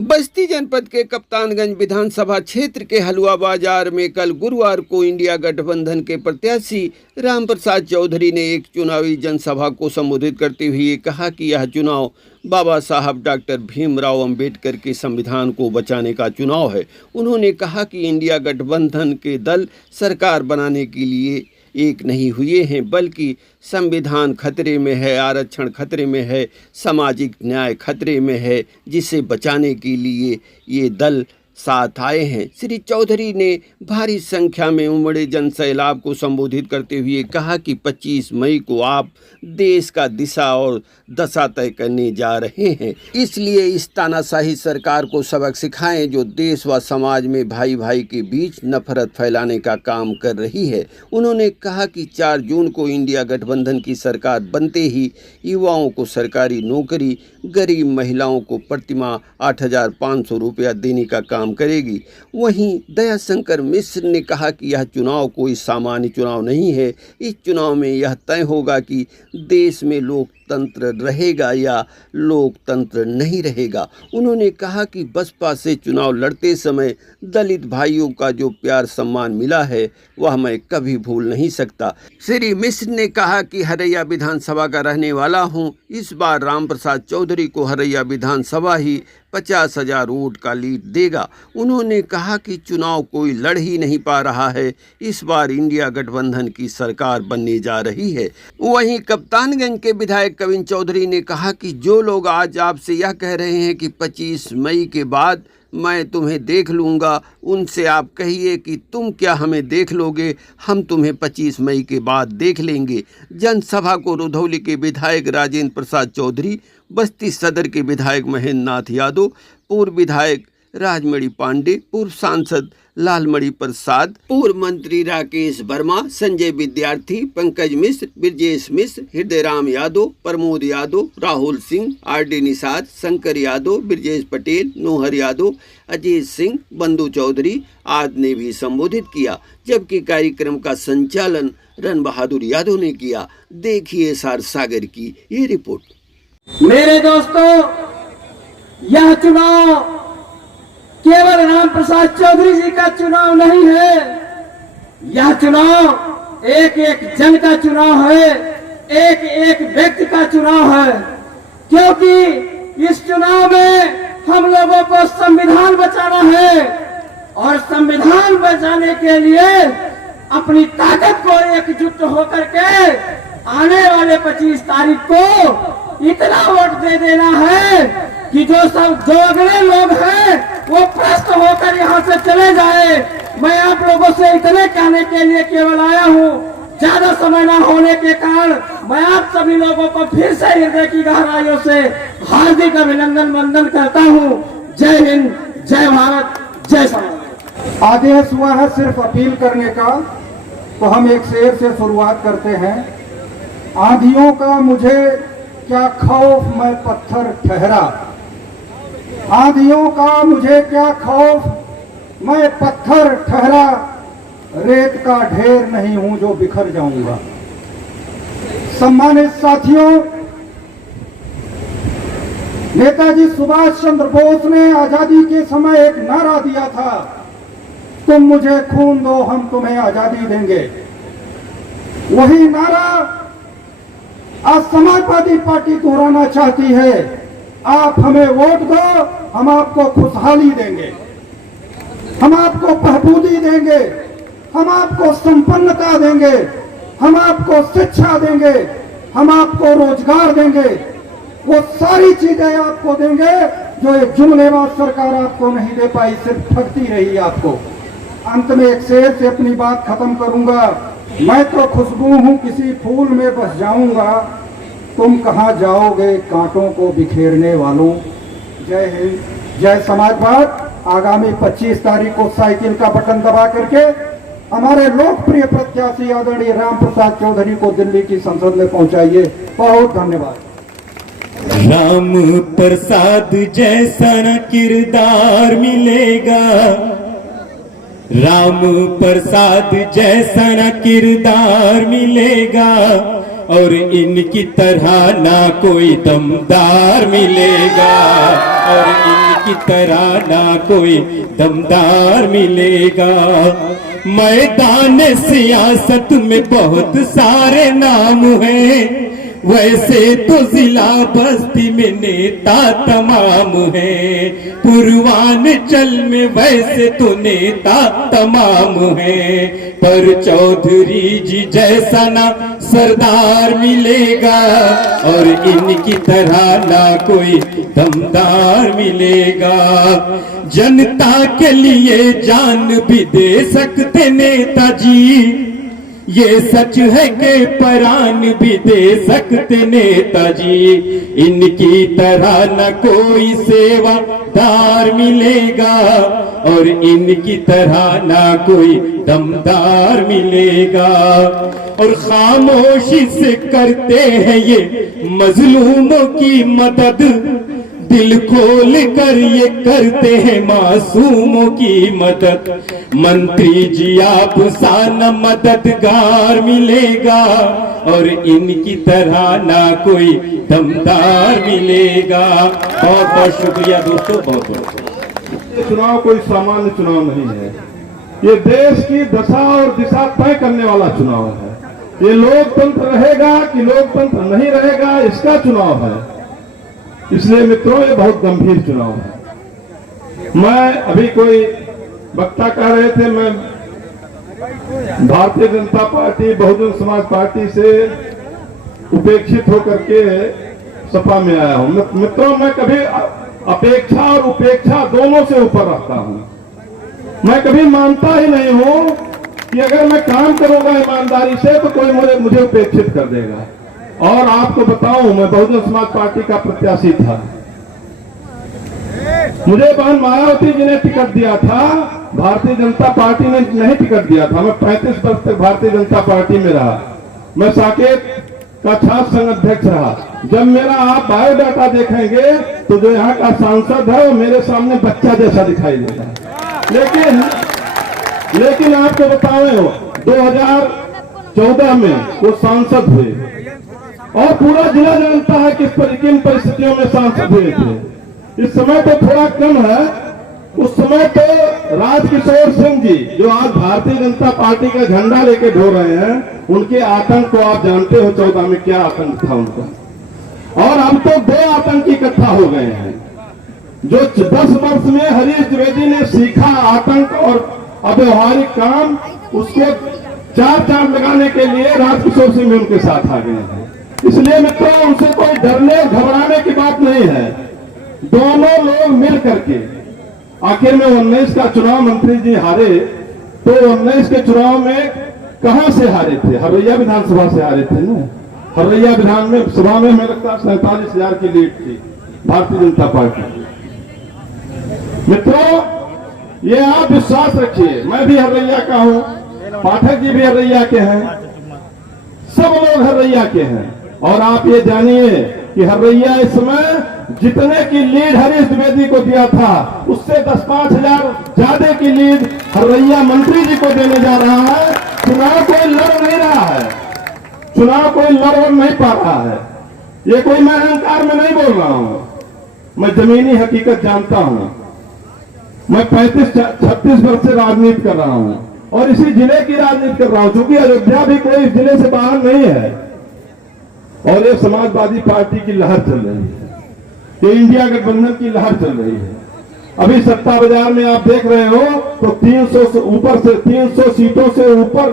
बस्ती जनपद के कप्तानगंज विधानसभा क्षेत्र के हलुआ बाजार में कल गुरुवार को इंडिया गठबंधन के प्रत्याशी रामप्रसाद चौधरी ने एक चुनावी जनसभा को संबोधित करते हुए कहा कि यह चुनाव बाबा साहब डॉक्टर भीमराव अंबेडकर के संविधान को बचाने का चुनाव है। उन्होंने कहा कि इंडिया गठबंधन के दल सरकार बनाने के लिए एक नहीं हुए हैं, बल्कि संविधान खतरे में है, आरक्षण खतरे में है, सामाजिक न्याय खतरे में है, जिसे बचाने के लिए ये दल साथ आए हैं। श्री चौधरी ने भारी संख्या में उमड़े जनसैलाब को संबोधित करते हुए कहा कि 25 मई को आप देश का दिशा और दशा तय करने जा रहे हैं, इसलिए इस तानाशाही सरकार को सबक सिखाएं जो देश व समाज में भाई भाई के बीच नफरत फैलाने का काम कर रही है। उन्होंने कहा कि 4 जून को इंडिया गठबंधन की सरकार बनते ही युवाओं को सरकारी नौकरी, गरीब महिलाओं को प्रतिमाह 8,500 रुपया देने का काम करेगी। वहीं दयाशंकर मिश्र ने कहा कि यह चुनाव कोई सामान्य चुनाव नहीं है। इस चुनाव में यह तय होगा कि देश में लोकतंत्र रहेगा या लोकतंत्र नहीं रहेगा। उन्होंने कहा कि बसपा से चुनाव लड़ते समय दलित भाइयों का जो प्यार सम्मान मिला है वह मैं कभी भूल नहीं सकता। श्री मिश्र ने कहा कि हरैया विधानसभा का रहने वाला हूं। इस बार रामप्रसाद चौधरी को हरैया विधानसभा ही 50,000 वोट का लीड देगा। उन्होंने कहा कि चुनाव कोई लड़ ही नहीं पा रहा है, इस बार इंडिया गठबंधन की सरकार बनने जा रही है। वहीं कप्तानगंज के विधायक कविन चौधरी ने कहा कि जो लोग आज आपसे यह कह रहे हैं कि 25 मई के बाद मैं तुम्हें देख लूँगा, उनसे आप कहिए कि तुम क्या हमें देख लोगे, हम तुम्हें 25 मई के बाद देख लेंगे। जनसभा को रुधौली के विधायक राजेंद्र प्रसाद चौधरी, बस्ती सदर के विधायक महेंद्र नाथ यादव, पूर्व विधायक राजमणि पांडे, पूर्व सांसद लालमणि प्रसाद, पूर्व मंत्री राकेश वर्मा, संजय विद्यार्थी, पंकज मिश्र, ब्रजेश मिश्र, हृदयराम यादव, प्रमोद यादव, राहुल सिंह, आर.डी. निषाद, शंकर यादव, ब्रजेश पटेल, नोहर यादव, अजीत सिंह, बंधु चौधरी आदि ने भी संबोधित किया, जबकि कार्यक्रम का संचालन रन बहादुर यादव ने किया। देखिए सार सागर की ये रिपोर्ट। मेरे दोस्तों, यह चुनाव केवल रामप्रसाद चौधरी जी का चुनाव नहीं है, यह चुनाव एक एक जन का चुनाव है, एक एक व्यक्ति का चुनाव है, क्योंकि इस चुनाव में हम लोगों को संविधान बचाना है और संविधान बचाने के लिए अपनी ताकत को एकजुट होकर के आने वाले 25 तारीख को इतना वोट दे देना है कि जो अगले लोग हैं वो प्रस्त होकर यहाँ से चले जाए। मैं आप लोगों से इतने कहने के लिए केवल आया हूँ, ज्यादा समय न होने के कारण मैं आप सभी लोगों को फिर से हृदय की गहराइयों से हार्दिक अभिनंदन वंदन करता हूँ। जय हिंद, जय भारत, जय समाज। आदेश हुआ है सिर्फ अपील करने का, तो हम एक शेर से शुरुआत करते हैं। आंधियों का मुझे क्या खौफ, मैं पत्थर ठहरा। आंधियों का मुझे क्या खौफ, मैं पत्थर ठहरा, रेत का ढेर नहीं हूं जो बिखर जाऊंगा। सम्मानित साथियों, नेताजी सुभाष चंद्र बोस ने आजादी के समय एक नारा दिया था, तुम मुझे खून दो हम तुम्हें आजादी देंगे। वही नारा आज समाजवादी पार्टी दोहराना चाहती है। आप हमें वोट दो, हम आपको खुशहाली देंगे, हम आपको बहबूदी देंगे, हम आपको संपन्नता देंगे, हम आपको शिक्षा देंगे, हम आपको रोजगार देंगे। वो सारी चीजें आपको देंगे जो एक जुमलेबाज सरकार आपको नहीं दे पाई, सिर्फ ठगती रही आपको। अंत में एक शेर से अपनी बात खत्म करूंगा। मैं तो खुशबू हूं किसी फूल में बस जाऊंगा, तुम कहां जाओगे कांटों को बिखेरने वालों। जय हिंद, जय समाजवाद। आगामी 25 तारीख को साइकिल का बटन दबा करके हमारे लोकप्रिय प्रत्याशी आदरणीय रामप्रसाद चौधरी को दिल्ली की संसद में पहुंचाइए। बहुत धन्यवाद। राम प्रसाद जैसा न किरदार मिलेगा, राम प्रसाद जैसा न किरदार मिलेगा, और इनकी तरह ना कोई दमदार मिलेगा, और इनकी तरह ना कोई दमदार मिलेगा। मैदान सियासत में बहुत सारे नाम हैं, वैसे तो जिला बस्ती में नेता तमाम हैं, पूर्वांचल में वैसे तो नेता तमाम हैं, पर चौधरी जी जैसा ना सरदार मिलेगा, और इनकी तरह ना कोई दमदार मिलेगा। जनता के लिए जान भी दे सकते नेताजी, ये सच है कि प्राण भी दे सकते नेताजी, इनकी तरह न कोई सेवादार मिलेगा, और इनकी तरह न कोई दमदार मिलेगा। और खामोशी से करते हैं ये मजलूमों की मदद, दिल खोल कर ये करते हैं मासूमों की मदद। मंत्री जी आप सा न मददगार मिलेगा, और इनकी तरह ना कोई दमदार मिलेगा। बहुत बहुत शुक्रिया दोस्तों, बहुत बहुत। ये चुनाव कोई सामान्य चुनाव नहीं है, ये देश की दशा और दिशा तय करने वाला चुनाव है। ये लोकतंत्र रहेगा कि लोकतंत्र नहीं रहेगा, इसका चुनाव है। इसलिए मित्रों ये बहुत गंभीर चुनाव है। मैं अभी कोई वक्ता कह रहे थे, मैं भारतीय जनता पार्टी बहुजन समाज पार्टी से उपेक्षित होकर के सपा में आया हूं। मित्रों मैं कभी अपेक्षा और उपेक्षा दोनों से ऊपर रखता हूं। मैं कभी मानता ही नहीं हूं कि अगर मैं काम करूंगा ईमानदारी से तो कोई मुझे उपेक्षित कर देगा। और आपको बताऊं, मैं बहुजन समाज पार्टी का प्रत्याशी था। मुझे बहन मायावती जी ने टिकट दिया था, भारतीय जनता पार्टी ने नहीं टिकट दिया था। मैं 35 वर्ष तक भारतीय जनता पार्टी में रहा। मैं साकेत का छात्र संघ अध्यक्ष रहा। जब मेरा आप बायोडाटा देखेंगे तो जो यहाँ का सांसद है वो मेरे सामने बच्चा जैसा दिखाई देता है। लेकिन आपको बताएं 2014 में वो सांसद हुए, और पूरा जिला जानता है किन परिस्थितियों में सांसद हुए थे। इस समय तो थोड़ा कम है, उस समय तो राजकिशोर सिंह जी जो आज भारतीय जनता पार्टी का झंडा लेके ढो रहे हैं, उनके आतंक को आप जानते हो 14 में क्या आतंक था उनका। और अब तो 2 आतंकी इकट्ठा हो गए हैं। जो 10 वर्ष में हरीश द्विवेदी ने सीखा आतंक और अव्यवहारिक काम, उसको 4 चांद लगाने के लिए राजकिशोर सिंह भी उनके साथ आ गए हैं। इसलिए मित्रों उनसे कोई डरने घबराने की बात नहीं है। दोनों लोग मिल करके आखिर में 19 का चुनाव मंत्री जी हारे, तो 19 के चुनाव में कहां से हारे थे? हरैया विधानसभा से हारे थे ना। हरैया विधान में सभा में हमें लगता है 47,000 की लीड थी भारतीय जनता पार्टी। मित्रों ये आप विश्वास रखिए, मैं भी हरैया का हूं, पाठक जी भी हरैया के हैं, सब लोग हरैया के हैं। और आप ये जानिए कि हरैया इस समय जितने की लीड हरीश द्विवेदी को दिया था, उससे 10-5 हजार ज्यादा की लीड हरैया मंत्री जी को देने जा रहा है। चुनाव कोई लड़ नहीं रहा है, चुनाव कोई लड़ नहीं पा रहा है। ये कोई मैं अहंकार में नहीं बोल रहा हूं, मैं जमीनी हकीकत जानता हूं। मैं 35-36 वर्ष से राजनीति कर रहा हूं, और इसी जिले की राजनीति कर रहा हूं, क्योंकि अयोध्या भी कोई जिले से बाहर नहीं है। और ये समाजवादी पार्टी की लहर चल रही है, ये इंडिया गठबंधन की लहर चल रही है। अभी सत्ता बाजार में आप देख रहे हो तो 300 से ऊपर से 300 सीटों से ऊपर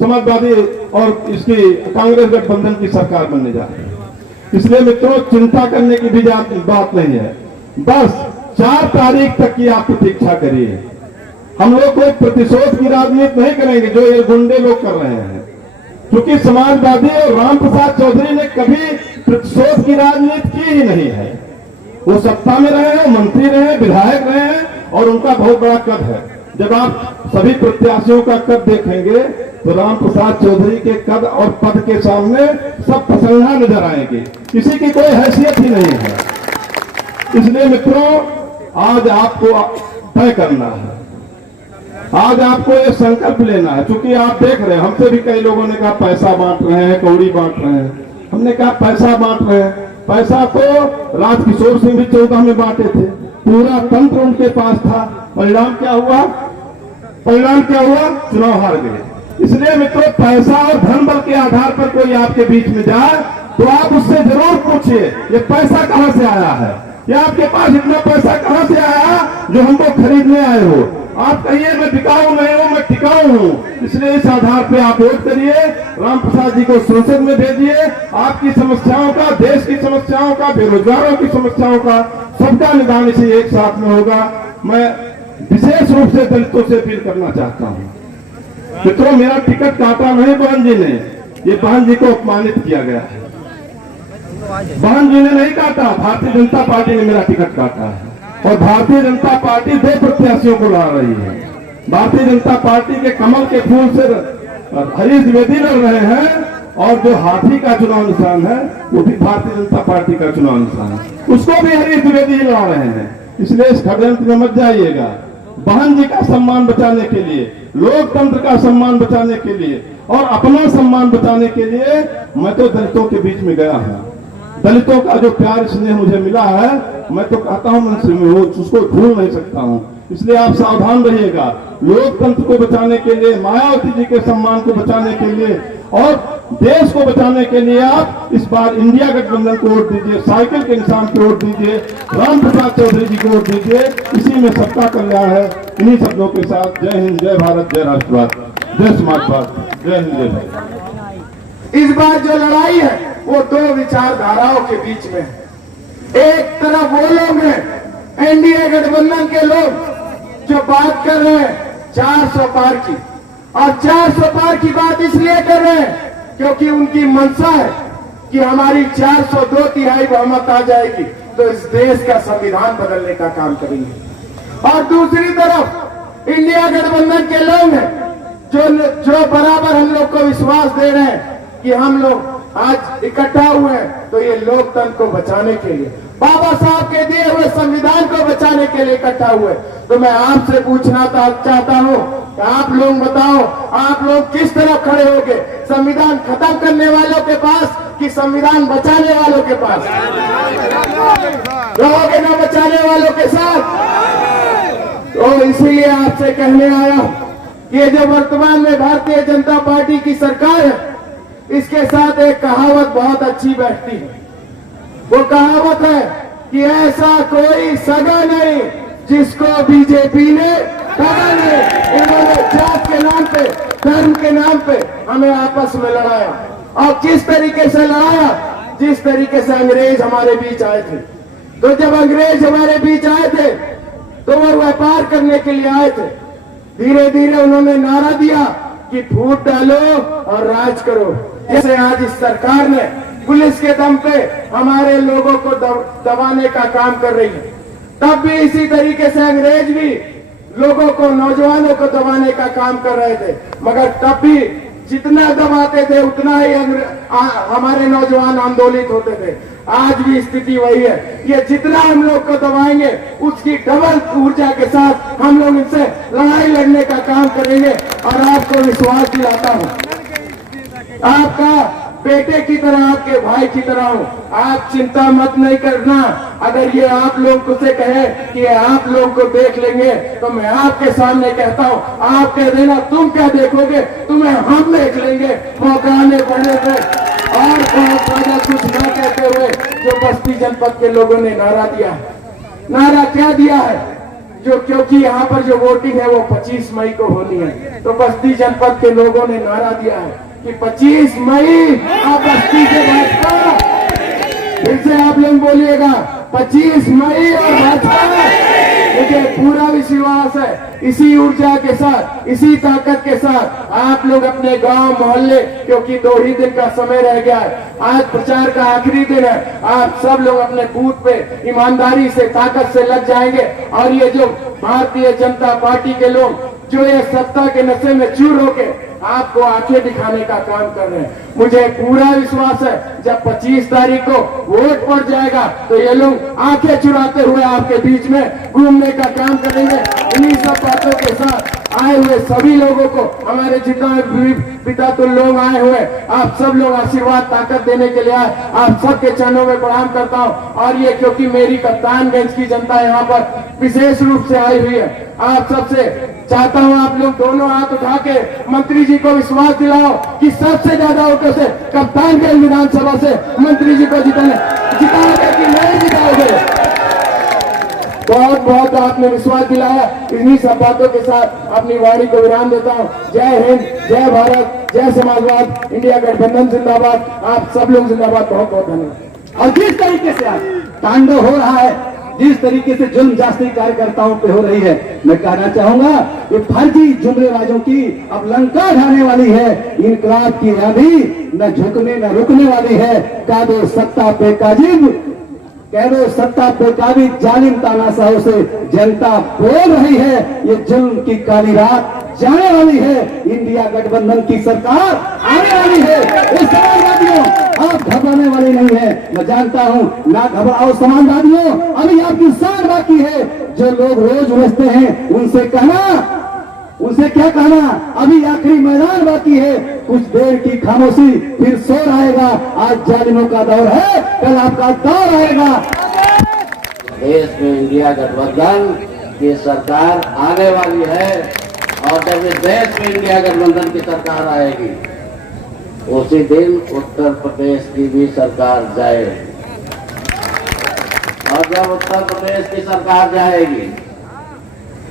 समाजवादी और इसकी कांग्रेस गठबंधन की सरकार बनने जा रही है। इसलिए मित्रों चिंता करने की भी बात नहीं है। बस 4 तारीख तक की आप प्रतीक्षा करिए। हम लोग कोई प्रतिशोध की राजनीति नहीं करेंगे जो ये गुंडे लोग कर रहे हैं, क्योंकि समाजवादी और राम प्रसाद चौधरी ने कभी प्रतिशोध की राजनीति की ही नहीं है। वो सत्ता में रहे हैं, मंत्री रहे, विधायक रहे हैं, और उनका बहुत बड़ा कद है। जब आप सभी प्रत्याशियों का कद देखेंगे तो राम प्रसाद चौधरी के कद और पद के सामने सब पसंदा नजर आएंगे, किसी की कोई हैसियत ही नहीं है। इसलिए मित्रों आज आपको तय करना है आज आपको ये संकल्प लेना है, क्योंकि आप देख रहे हैं हमसे भी कई लोगों ने कहा पैसा बांट रहे हैं, कौड़ी बांट रहे हैं। हमने कहा पैसा बांट रहे हैं, पैसा तो राजकिशोर सिंह भी 14 में बांटे थे, पूरा तंत्र उनके पास था। परिणाम क्या हुआ? चुनाव हार गए। इसलिए मित्रों, पैसा और धन बल के आधार पर कोई आपके बीच में जाए तो आप उससे जरूर पूछिए ये पैसा कहां से आया है, या आपके पास इतना पैसा कहां से आया जो हमको खरीदने आए हो। आप कहिए मैं बिकाऊ नहीं हूं, मैं टिकाऊ हूं। इसलिए इस आधार पे आप वोट करिए, रामप्रसाद जी को संसद में भेजिए। आपकी समस्याओं का, देश की समस्याओं का, बेरोजगारों की समस्याओं का सबका निदान इसे एक साथ में होगा। मैं विशेष रूप से दलितों से अपील करना चाहता हूं। मित्रों, मेरा टिकट काटा नहीं बहन जी ने, ये बहन जी को अपमानित किया गया है। बहन जी ने नहीं काटा, भारतीय जनता पार्टी ने मेरा टिकट काटा है। और भारतीय जनता पार्टी 2 प्रत्याशियों को ला रही है। भारतीय जनता पार्टी के कमल के फूल से हरीश द्विवेदी लड़ रहे हैं, और जो हाथी का चुनाव निशान है वो भी भारतीय जनता पार्टी का चुनाव निशान है, उसको भी हरीश द्विवेदी ही लड़ रहे हैं। इसलिए इस षड्यंत्र में मत जाइएगा। बहन जी का सम्मान बचाने के लिए, लोकतंत्र का सम्मान बचाने के लिए और अपना सम्मान बचाने के लिए मैं तो दलितों के बीच में गया हूं। दलितों का जो प्यार स्नेह मुझे मिला है, मैं तो कहता हूं मैं उसको भूल नहीं सकता हूं। इसलिए आप सावधान रहिएगा। लोकतंत्र को बचाने के लिए, मायावती जी के सम्मान को बचाने के लिए और देश को बचाने के लिए आप इस बार इंडिया गठबंधन को वोट दीजिए, साइकिल के निशान को वोट दीजिए, रामप्रसाद चौधरी जी को वोट दीजिए। इसी में सबका कल्याण है। इन्हीं शब्दों के साथ जय हिंद, जय भारत, जय राष्ट्रवाद, जय समाजवाद, जय हिंद, जय भारत। इस बार जो लड़ाई है वो 2 विचारधाराओं के बीच में है। एक तरफ वो लोग हैं एनडीए गठबंधन के लोग जो बात कर रहे हैं 400 पार की, और 400 पार की बात इसलिए कर रहे हैं क्योंकि उनकी मंशा है कि हमारी 402 तिहाई बहुमत आ जाएगी तो इस देश का संविधान बदलने का काम करेंगे। और दूसरी तरफ इंडिया गठबंधन के लोग हैं जो बराबर हम लोग को विश्वास दे रहे हैं कि हम लोग आज इकट्ठा हुए हैं तो ये लोकतंत्र को बचाने के लिए, बाबा साहब के दिए हुए संविधान को बचाने के लिए इकट्ठा हुए। तो मैं आपसे पूछना चाहता हूं कि आप लोग बताओ, आप लोग किस तरफ खड़े होगे? संविधान खत्म करने वालों के पास कि संविधान बचाने वालों के पास? रहोगे ना बचाने वालों के साथ? तो इसीलिए आपसे कहने आया कि ये जो वर्तमान में भारतीय जनता पार्टी की सरकार है, इसके साथ एक कहावत बहुत अच्छी बैठती है। वो कहावत है कि ऐसा कोई सगा नहीं जिसको बीजेपी ने ठगा नहीं। इन्होंने जात के नाम पे, धर्म के नाम पे हमें आपस में लड़ाया, और किस तरीके से लड़ाया? जिस तरीके से अंग्रेज हमारे बीच आए थे। तो जब अंग्रेज हमारे बीच आए थे तो वो व्यापार करने के लिए आए थे। धीरे धीरे उन्होंने नारा दिया कि फूट डालो और राज करो। जैसे आज इस सरकार ने पुलिस के दम पे हमारे लोगों को दबाने का काम कर रही है, तब भी इसी तरीके से अंग्रेज भी लोगों को, नौजवानों को दबाने का काम कर रहे थे। मगर तब भी जितना दबाते थे उतना ही हमारे नौजवान आंदोलित होते थे। आज भी स्थिति वही है। ये जितना हम लोग को दबाएंगे उसकी डबल ऊर्जा के साथ हम लोग इनसे लड़ाई लड़ने का काम करेंगे। और आपको विश्वास दिलाता हूँ, आपका बेटे की तरह, आपके भाई की तरह हूँ। आप चिंता मत नहीं करना। अगर ये आप लोग से कहे कि आप लोग को देख लेंगे तो मैं आपके सामने कहता हूँ, आप कह देना तुम क्या देखोगे, तुम्हें हम देख लेंगे मौका आने पड़ने पे। और बहुत ज्यादा कुछ न कहते हुए जो बस्ती जनपद के लोगों ने नारा दिया है, नारा क्या दिया है? जो क्योंकि यहाँ पर जो वोटिंग है वो 25 मई को होनी है, तो बस्ती जनपद के लोगों ने नारा दिया है कि 25 मई आप बस्ती से भाजपा। फिर से आप लोग बोलिएगा 25 मई और भाजपा। मुझे पूरा विश्वास है इसी ऊर्जा के साथ, इसी ताकत के साथ आप लोग अपने गांव मोहल्ले, क्योंकि 2 ही दिन का समय रह गया है, आज प्रचार का आखिरी दिन है, आप सब लोग अपने बूथ पे ईमानदारी से, ताकत से लग जाएंगे। और ये जो भारतीय जनता पार्टी के लोग जो ये सत्ता के नशे में चूर होके आपको आंखें दिखाने का काम कर रहे हैं, मुझे पूरा विश्वास है जब 25 तारीख को वोट पड़ जाएगा तो ये लोग आंखें चुराते हुए आपके बीच में घूमने का काम करेंगे। इन्हीं सब बातों के साथ आए हुए सभी लोगों को, हमारे जितना भी पिता तो लोग आए हुए, आप सब लोग आशीर्वाद ताकत देने के लिए आए, आप सबके चरणों में प्रणाम करता हूं। और ये क्योंकि मेरी कप्तानगंज की जनता यहाँ पर विशेष रूप से आई हुई है, आप सबसे चाहता हूं आप लोग दोनों हाथ उठा के मंत्री जी को विश्वास दिलाओ कि सबसे ज्यादा वोटों से कप्तानगंज विधानसभा से मंत्री जी को जिताओगे कि नहीं जिताओगे। बहुत बहुत आपने विश्वास दिलाया। इन्हीं सब बातों के साथ अपनी वाणी को विराम देता हूँ। जय हिंद, जय भारत, जय समाजवाद, इंडिया गठबंधन जिंदाबाद, आप सब लोग जिंदाबाद। बहुत बहुत धन्यवाद। और जिस तरीके से आज तांडव हो रहा है, जिस तरीके से जुल्म जास्ती कार्यकर्ताओं पे हो रही है, मैं कहना चाहूंगा ये फर्जी जुमलेबाजों की अब लंका ढाने वाली है। इनकलाब की आंधी न झुकने न रुकने वाली है। कह दो सत्ता पे काजिब, कह दो सत्ता पे काबिज, जालिम तानाशाहों से जनता बोल रही है। ये जुल्म की काली रात जाने वाली है। इंडिया गठबंधन की सरकार आने वाली है। इस समाजवादियों आप घबराने वाली नहीं है, मैं जानता हूं। ना घबराओ समाजवादियों, अभी आपकी साथ बाकी है। जो लोग रोज उलझते हैं उनसे क्या कहना, अभी आखिरी मैदान बाकी है। कुछ देर की खामोशी, फिर शोर आएगा। आज जालिमों का दौर है, कल आपका दौर आएगा। देश में इंडिया गठबंधन की सरकार आने वाली है, और जब इस देश में इंडिया गठबंधन की सरकार आएगी, उसी दिन उत्तर प्रदेश की भी सरकार जाएगी। और जब उत्तर प्रदेश की सरकार जाएगी,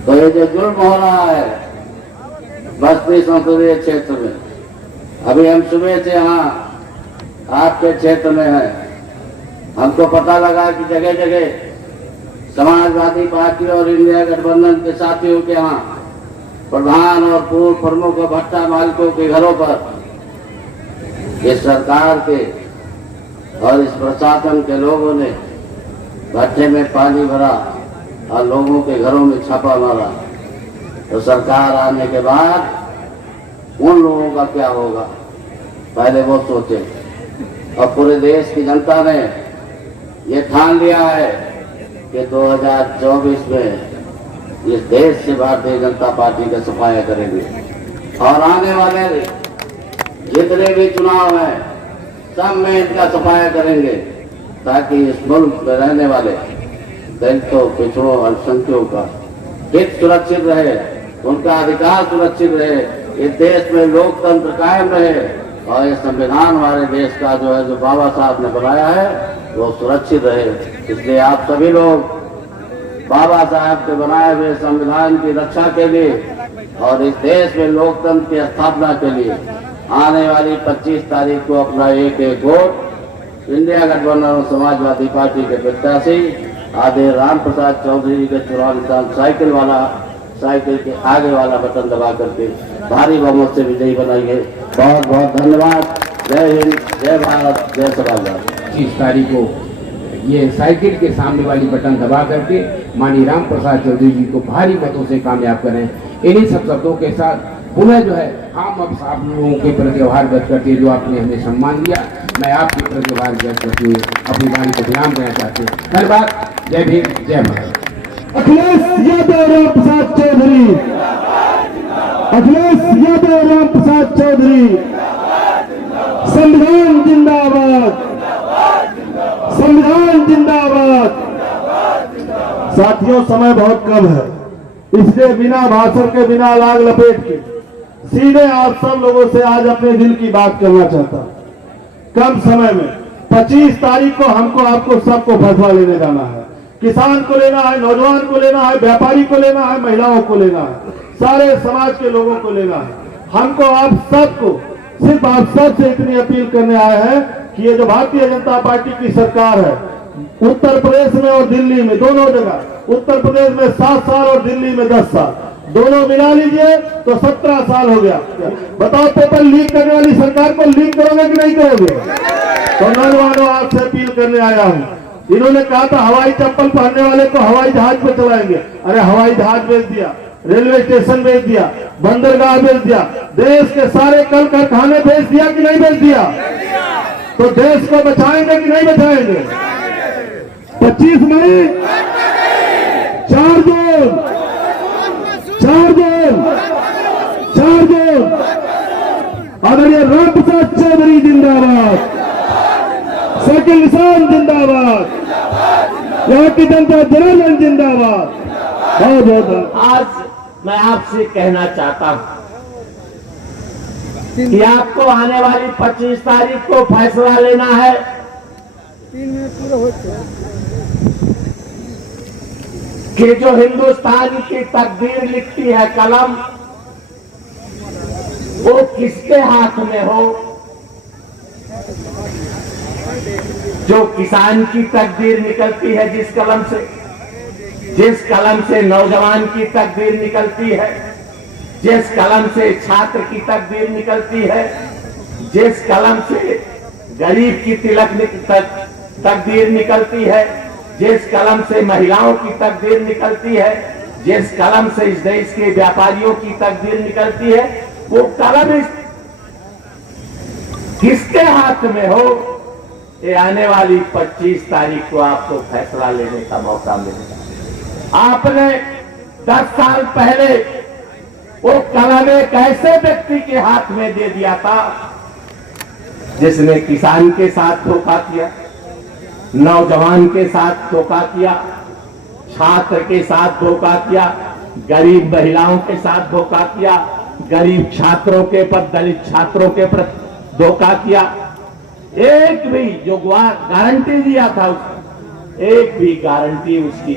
तो ये जो जुल्म हो रहा है बस्ती संसदीय क्षेत्र में, अभी हम सुबह से यहाँ आपके क्षेत्र में हैं, हमको पता लगा कि जगह जगह समाजवादी पार्टी और इंडिया गठबंधन के साथियों के यहाँ प्रधान और पूर्व प्रमुख और भट्टा मालिकों के घरों पर इस सरकार के और इस प्रशासन के लोगों ने भट्टे में पानी भरा और लोगों के घरों में छापा मारा। तो सरकार आने के बाद उन लोगों का क्या होगा, पहले वो सोचे। और पूरे देश की जनता ने ये ठान लिया है कि 2024 में इस देश से भारतीय जनता पार्टी का सफाया करेंगे। और आने वाले जितने भी चुनाव हैं सब में इनका सफाया करेंगे, ताकि इस मुल्क में रहने वाले दलितों, पिछड़ों, अल्पसंख्यकों का हित सुरक्षित रहे, उनका अधिकार सुरक्षित रहे, इस देश में लोकतंत्र कायम रहे, और ये संविधान हमारे देश का जो है, जो बाबा साहब ने बनाया है, वो सुरक्षित रहे। इसलिए आप सभी लोग बाबा साहब के बनाए हुए संविधान की रक्षा के लिए और इस देश में लोकतंत्र की स्थापना के लिए आने वाली 25 तारीख को अपना एक वोट इंडिया गठबंधन और समाजवादी पार्टी के प्रत्याशी आदरणीय राम प्रसाद चौधरी जी के चुनाव निशान साइकिल के आगे वाला बटन दबा करके भारी बहुमत से विजयी बनाइए। बहुत बहुत धन्यवाद। जय हिंद, जय भारत, जय समाजवाद। 25 तारीख को ये साइकिल के सामने वाली बटन दबा करके माननीय राम प्रसाद चौधरी जी को भारी मतों से कामयाब करें। इन्हीं सब शब्दों के साथ पुनः जो है हम अब आप लोगों के प्रति आभार व्यक्त करते जो आपने हमें सम्मान दिया, मैं आपके प्रति आभार व्यक्त करते हुए अपनी वाणी को विराम देना चाहते हैं। धन्यवाद। जय भीम, जय भारत। अखिलेश यादव राम प्रसाद चौधरी, अखिलेश यादव राम प्रसाद चौधरी, संविधान जिंदाबाद, संविधान जिंदाबाद। साथियों, समय बहुत कम है, इसलिए बिना भाषण के, बिना लाग लपेट के सीधे आप सब लोगों से आज अपने दिल की बात करना चाहता हूं। कम समय में 25 तारीख को हमको आपको सबको फैसला लेने जाना है। किसान को लेना है, नौजवान को लेना है, व्यापारी को लेना है, महिलाओं को लेना है, सारे समाज के लोगों को लेना है। हमको आप सबको, सिर्फ आप सबसे इतनी अपील करने आए हैं कि ये जो भारतीय जनता पार्टी की सरकार है, उत्तर प्रदेश में और दिल्ली में, दोनों जगह, उत्तर प्रदेश में 7 साल और दिल्ली में 10 साल, दोनों मिला लीजिए तो 17 साल हो गया। बताओ, पेपर लीक करने वाली सरकार को लीक करोगे कि नहीं करोगे? तो नौजवानों, आपसे अपील करने आया हूं। इन्होंने कहा था हवाई चप्पल पहनने वाले को हवाई जहाज पे चलाएंगे। अरे हवाई जहाज बेच दिया, रेलवे स्टेशन बेच दिया, बंदरगाह बेच दिया, देश के सारे कल कारखाने बेच दिया कि नहीं बेच दिया? तो देश को बचाएंगे कि नहीं बचाएंगे? 25 मई 4 जून जून 4 जून आदरणीय राम प्रसाद चौधरी जिंदाबाद, साकिब निशान जिंदाबाद, यहाँ की जनता जनार्दन जिंदाबाद। बहुत बहुत आज मैं आपसे कहना चाहता हूं कि आपको आने वाली 25 तारीख को फैसला लेना है कि जो हिंदुस्तान की तकदीर लिखती है कलम, वो किसके हाथ में हो। जो किसान की तकदीर निकलती है जिस कलम से नौजवान की तकदीर निकलती है, जिस कलम से छात्र की तकदीर निकलती है, जिस कलम से गरीब की तकदीर निकलती है, जिस कलम से महिलाओं की तकदीर निकलती है, जिस कलम से इस देश के व्यापारियों की तकदीर निकलती है, वो कलम किसके हाथ में हो, ये आने वाली 25 तारीख को आपको फैसला लेने का मौका मिलेगा। आपने 10 साल पहले वो कलम एक ऐसे व्यक्ति के हाथ में दे दिया था जिसने किसान के साथ धोखा किया, नौजवान के साथ धोखा किया, छात्र के साथ धोखा किया, गरीब महिलाओं के साथ धोखा किया, गरीब छात्रों के पर दलित छात्रों के पर धोखा किया। एक भी जो गारंटी दिया था उसको, एक भी गारंटी उसकी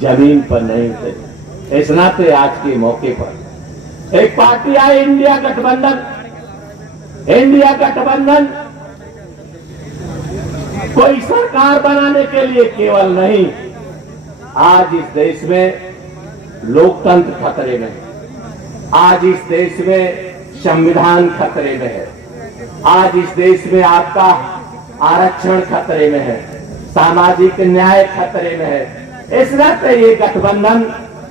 जमीन पर नहीं थी। इस नाते आज के मौके पर एक पार्टी आई, इंडिया गठबंधन कोई सरकार बनाने के लिए केवल नहीं, आज इस देश में लोकतंत्र खतरे में है, आज इस देश में संविधान खतरे में है, आज इस देश में आपका आरक्षण खतरे में है, सामाजिक न्याय खतरे में है। इस नाते ये गठबंधन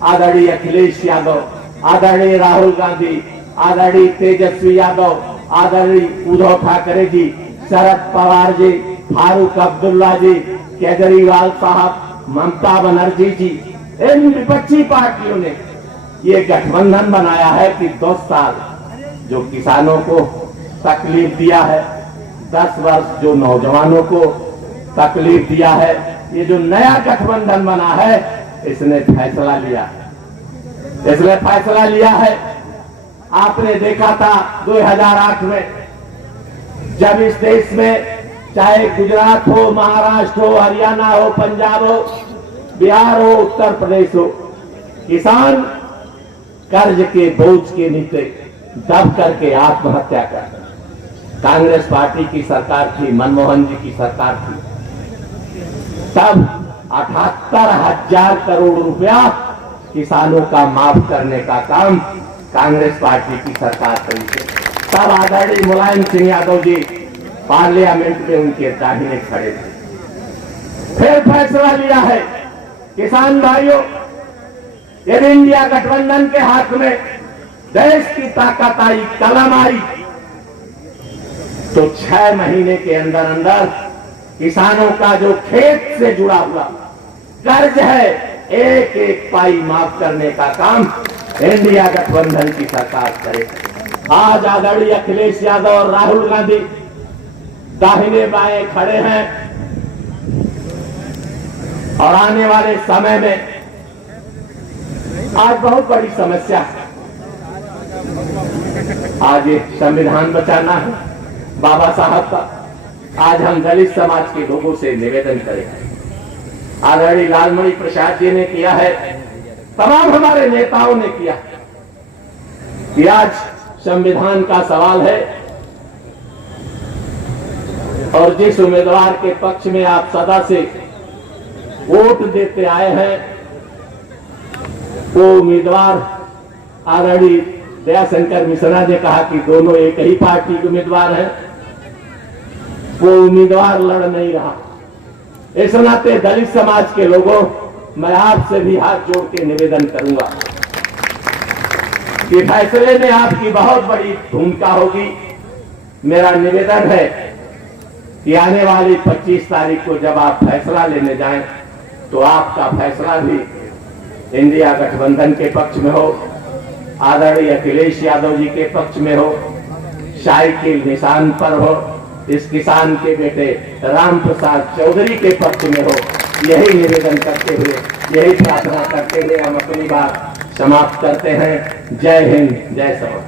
आदरणीय अखिलेश यादव, आदरणीय राहुल गांधी, आदरणीय तेजस्वी यादव, आदरणीय उद्धव ठाकरे जी, शरद पवार जी, फारूक अब्दुल्ला जी, केजरीवाल साहब, ममता बनर्जी जी, इन विपक्षी पार्टियों ने ये गठबंधन बनाया है कि 10 साल जो किसानों को तकलीफ दिया है, 10 वर्ष जो नौजवानों को तकलीफ दिया है, ये जो नया गठबंधन बना है इसने फैसला लिया है। आपने देखा था 2008 में जब इस देश में चाहे गुजरात हो, महाराष्ट्र हो, हरियाणा हो, पंजाब हो, बिहार हो, उत्तर प्रदेश हो, किसान कर्ज के बोझ के नीचे दब करके आत्महत्या कर। कांग्रेस पार्टी की सरकार थी, मनमोहन जी की सरकार थी, तब 78,000 करोड़ रुपया किसानों का माफ करने का काम कांग्रेस पार्टी की सरकार करी थी। तब आदरणीय मुलायम सिंह यादव जी पार्लियामेंट में उनके दाहिने खड़े थे। फिर फैसला लिया है, किसान भाइयों, यदि इंडिया गठबंधन के हाथ में देश की ताकत आई, कलम आई, तो 6 महीने के अंदर अंदर किसानों का जो खेत से जुड़ा हुआ कर्ज है, एक एक पाई माफ करने का काम इंडिया गठबंधन की सरकार करे। आज आदरणीय अखिलेश यादव और राहुल गांधी दाहिने बाएं खड़े हैं और आने वाले समय में आज बहुत बड़ी समस्या है। आज ये संविधान बचाना है बाबा साहब का। आज हम दलित समाज के लोगों से निवेदन करें, आदरणीय लालमणि प्रसाद जी ने किया है, तमाम हमारे नेताओं ने किया कि आज संविधान का सवाल है और जिस उम्मीदवार के पक्ष में आप सदा से वोट देते आए हैं वो उम्मीदवार आदरणीय दयाशंकर मिश्रा ने कहा कि दोनों एक ही पार्टी के उम्मीदवार हैं, वो उम्मीदवार लड़ नहीं रहा। इस नाते दलित समाज के लोगों, मैं आपसे भी हाथ जोड़ के निवेदन करूंगा कि फैसले में आपकी बहुत बड़ी भूमिका होगी। मेरा निवेदन है कि आने वाली 25 तारीख को जब आप फैसला लेने जाएं तो आपका फैसला भी इंडिया गठबंधन के पक्ष में हो, आदरणीय अखिलेश यादव जी के पक्ष में हो, साइकिल निशान पर हो, इस किसान के बेटे राम प्रसाद चौधरी के पक्ष में हो, यही निवेदन करते हुए, यही प्रार्थना करते हुए हम अपनी बात समाप्त करते हैं। जय हिंद, जय समा।